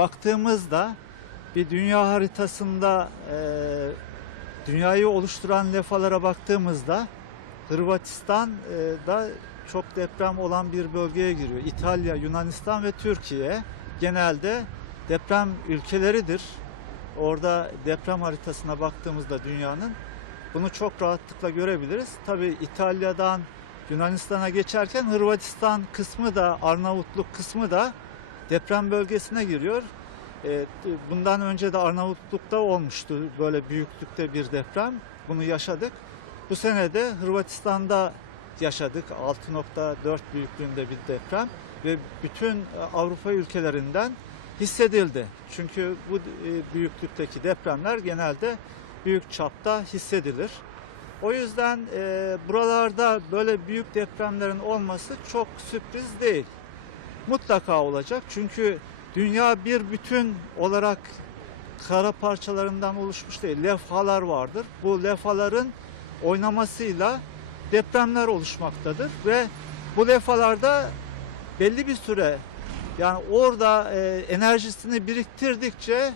baktığımızda bir dünya haritasında e, dünyayı oluşturan lefalara baktığımızda Hırvatistan e, da çok deprem olan bir bölgeye giriyor. İtalya, Yunanistan ve Türkiye genelde deprem ülkeleridir. Orada deprem haritasına baktığımızda dünyanın bunu çok rahatlıkla görebiliriz. Tabi İtalya'dan Yunanistan'a geçerken Hırvatistan kısmı da Arnavutluk kısmı da deprem bölgesine giriyor. E, Bundan önce de Arnavutluk'ta olmuştu böyle büyüklükte bir deprem. Bunu yaşadık. Bu sene de Hırvatistan'da yaşadık 6.4 büyüklüğünde bir deprem ve bütün Avrupa ülkelerinden hissedildi. Çünkü bu e, büyüklükteki depremler genelde büyük çapta hissedilir. O yüzden e, buralarda böyle büyük depremlerin olması çok sürpriz değil. Mutlaka olacak çünkü dünya bir bütün olarak kara parçalarından oluşmuş değil. Levhalar vardır. Bu levhaların oynamasıyla depremler oluşmaktadır ve bu levhalarda belli bir süre yani orada e, enerjisini biriktirdikçe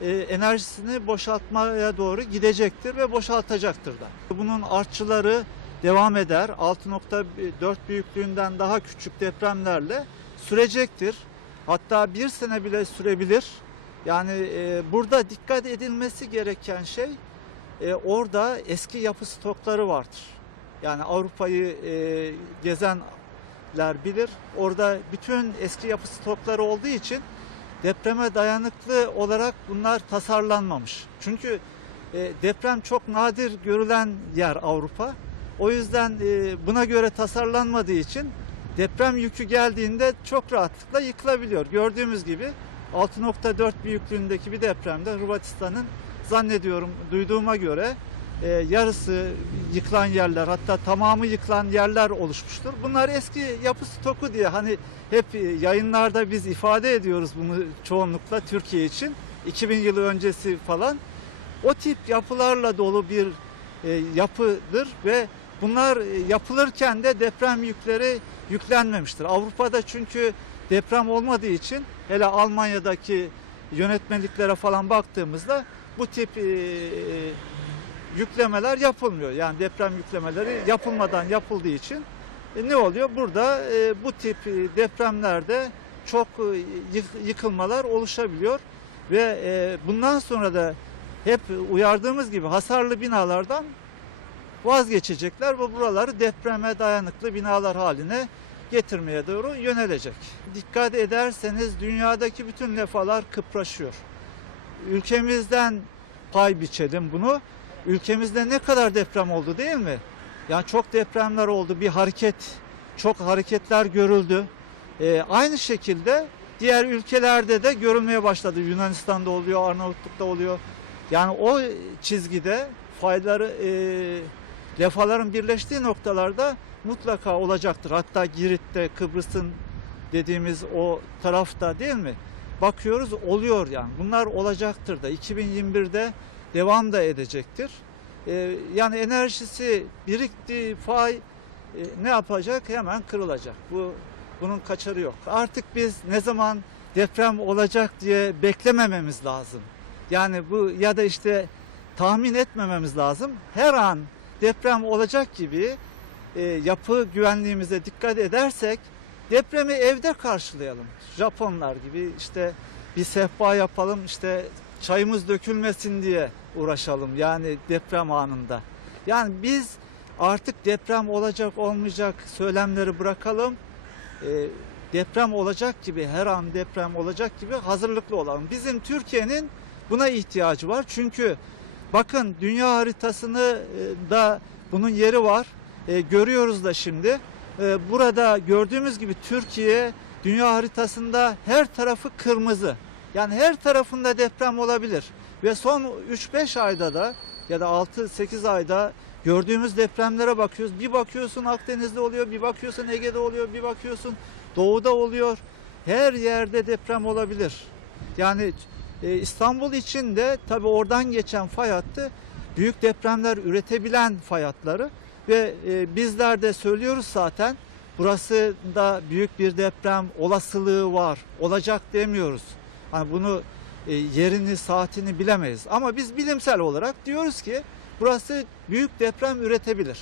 e, enerjisini boşaltmaya doğru gidecektir ve boşaltacaktır da. Bunun artçıları devam eder. 6.4 büyüklüğünden daha küçük depremlerle sürecektir. Hatta bir sene bile sürebilir. Yani e, burada dikkat edilmesi gereken şey e, orada eski yapı stokları vardır. Yani Avrupa'yı e, gezenler bilir. Orada bütün eski yapı stokları olduğu için depreme dayanıklı olarak bunlar tasarlanmamış. Çünkü e, deprem çok nadir görülen yer Avrupa. O yüzden e, buna göre tasarlanmadığı için deprem yükü geldiğinde çok rahatlıkla yıkılabiliyor. Gördüğümüz gibi 6.4 büyüklüğündeki bir depremde Hırvatistan'ın zannediyorum duyduğuma göre e, yarısı yıkılan yerler hatta tamamı yıkılan yerler oluşmuştur. Bunlar eski yapı stoku diye hani hep yayınlarda biz ifade ediyoruz bunu çoğunlukla Türkiye için. 2000 yılı öncesi falan. O tip yapılarla dolu bir e, yapıdır ve bunlar e, yapılırken de deprem yükleri yüklenmemiştir. Avrupa'da çünkü deprem olmadığı için hele Almanya'daki yönetmeliklere falan baktığımızda bu tip e, yüklemeler yapılmıyor. Yani deprem yüklemeleri yapılmadan yapıldığı için e, ne oluyor? Burada e, bu tip e, depremlerde çok e, yık- yıkılmalar oluşabiliyor ve e, bundan sonra da hep uyardığımız gibi hasarlı binalardan vazgeçecekler ve buraları depreme dayanıklı binalar haline getirmeye doğru yönelecek. Dikkat ederseniz dünyadaki bütün lefalar kıpraşıyor. Ülkemizden pay biçelim bunu. Ülkemizde ne kadar deprem oldu değil mi? Yani çok depremler oldu, bir hareket, çok hareketler görüldü. Ee, aynı şekilde diğer ülkelerde de görülmeye başladı. Yunanistan'da oluyor, Arnavutluk'ta oluyor. Yani o çizgide fayları, e, lefaların birleştiği noktalarda mutlaka olacaktır. Hatta Girit'te, Kıbrıs'ın dediğimiz o tarafta değil mi? Bakıyoruz oluyor yani. Bunlar olacaktır da. 2021'de devam da edecektir. Ee, yani enerjisi biriktiği fay e, ne yapacak? Hemen kırılacak. Bu bunun kaçarı yok. Artık biz ne zaman deprem olacak diye beklemememiz lazım. Yani bu ya da işte tahmin etmememiz lazım. Her an deprem olacak gibi e, yapı güvenliğimize dikkat edersek depremi evde karşılayalım. Japonlar gibi işte bir sehpa yapalım işte çayımız dökülmesin diye uğraşalım yani deprem anında. Yani biz artık deprem olacak olmayacak söylemleri bırakalım. E, deprem olacak gibi her an deprem olacak gibi hazırlıklı olalım. Bizim Türkiye'nin buna ihtiyacı var. Çünkü bakın dünya haritasını e, da bunun yeri var. E, görüyoruz da şimdi. E, burada gördüğümüz gibi Türkiye dünya haritasında her tarafı kırmızı. Yani her tarafında deprem olabilir. Ve son 3-5 ayda da ya da 6-8 ayda gördüğümüz depremlere bakıyoruz. Bir bakıyorsun Akdeniz'de oluyor, bir bakıyorsun Ege'de oluyor, bir bakıyorsun Doğu'da oluyor. Her yerde deprem olabilir. Yani e, İstanbul için de tabii oradan geçen fay hattı büyük depremler üretebilen fay hatları ve e, bizler de söylüyoruz zaten burası da büyük bir deprem olasılığı var. Olacak demiyoruz. Hani bunu e, yerini, saatini bilemeyiz. Ama biz bilimsel olarak diyoruz ki burası büyük deprem üretebilir.